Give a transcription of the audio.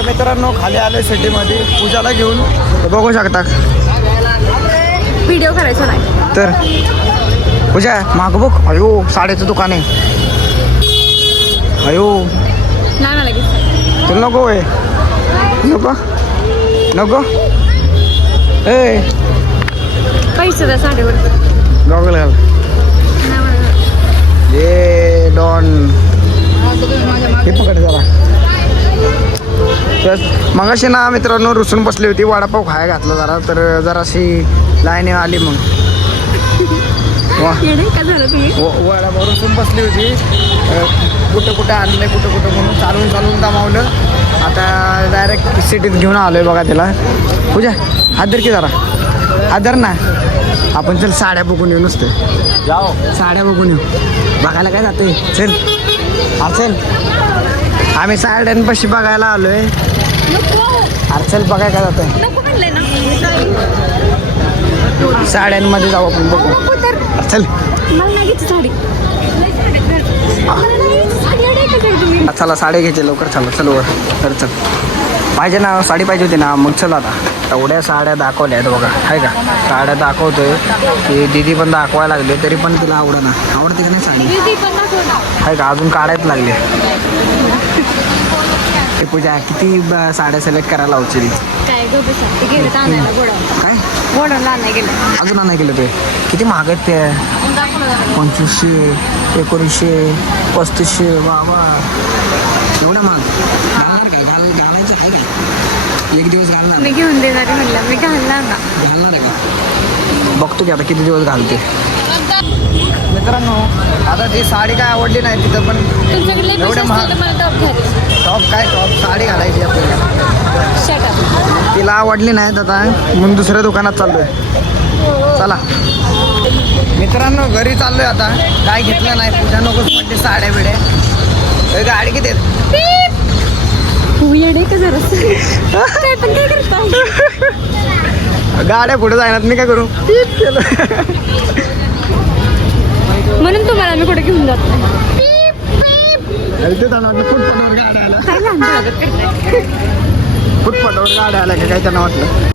तर मित्रांनो खाली आले सिटीमध्ये पूजाला घेऊन बघू शकता. व्हिडिओ करायचा नाही तर पूजा माग बघ. अयो साड्याचं दुकान आहे. अयो नाही मला लगेच तुला नको आहे. नको नको ए पैसे द्या साडीवर. गॉगल घाल. ये डॉन हे पकड जरा. मगाशी ना मित्रांनो रुसून बसली होती. वडापाव खायला घातला जरा तर जराशी लाईन आली. मग का झालं तुम्ही वडापाव रुसून बसली होती. कुठं कुठं आणलं कुठं कुठं म्हणून चालून दमावलं. आता डायरेक्ट सिटीत घेऊन आलोय बघा तिला. पूजा हात धर की जरा. हात धर ना. आपण चल साड्या बघून येऊ. नुसते जाओ साड्या बघून येऊ. बघायला काय जाते. चल चल आम्ही साड्यांपाशी बघायला आलोय. अरे चल बघाय काय जातंय. नको म्हणलंय ना साड्यांमध्ये जाऊ आपण बघू. चल मला नाही घ्यायची साडी. चला साडी घ्यायची लवकर. चला चल वर. तर चल पाहिजे ना साडी पाहिजे होती ना. मग चल आता एवढ्या साड्या दाखवल्या आहेत बघा. आहे का साड्या दाखवतोय की दीदी पण दाखवायला लागले तरी पण तिला आवडना. आवडते का नाही साडी. आहे का अजून काढायच लागले. पूजा किती साड्या सिलेक्ट करायला लावची. काय गेलं आणायला गोडा काय गोडाला नाही गेलं. अजून नाही केलं ते. किती महाग आहेत ते. 2500 1900 3500 बाबा एवढं महाग. घालणार का घालायचं आहे का. एक दिवस घालणार. मी घेऊन देणार म्हणलं मी घालणार ना. घालणार आहे का. बघतो की आता किती दिवस घालते. मित्रांनो आता ती साडी काय आवडली नाही तिथं पण तुमच्याकडे एवढं महाग. मला टॉप घ्यायचं. टॉप काय टॉप साडी घालायची आपल्याला. शर्ट तिला आवडली नाही आता म्हणून दुसऱ्या दुकानात चाललोय. चला मित्रांनो घरी चाललोय आता. काय घेतलं नाही. पूजा नकोच म्हणते साड्या बिड्या. तर गाडी किती आहेत. येडे का जरा काय पण काय करता. गाड्या पुढे जायनात मी काय करू. म्हणून तुम्हाला मी कुठे घेऊन जात नाही. फुटपाटावर गाड्या आल्या. फुटपाटावर गाड्या आल्या का काय त्यांना वाटलं.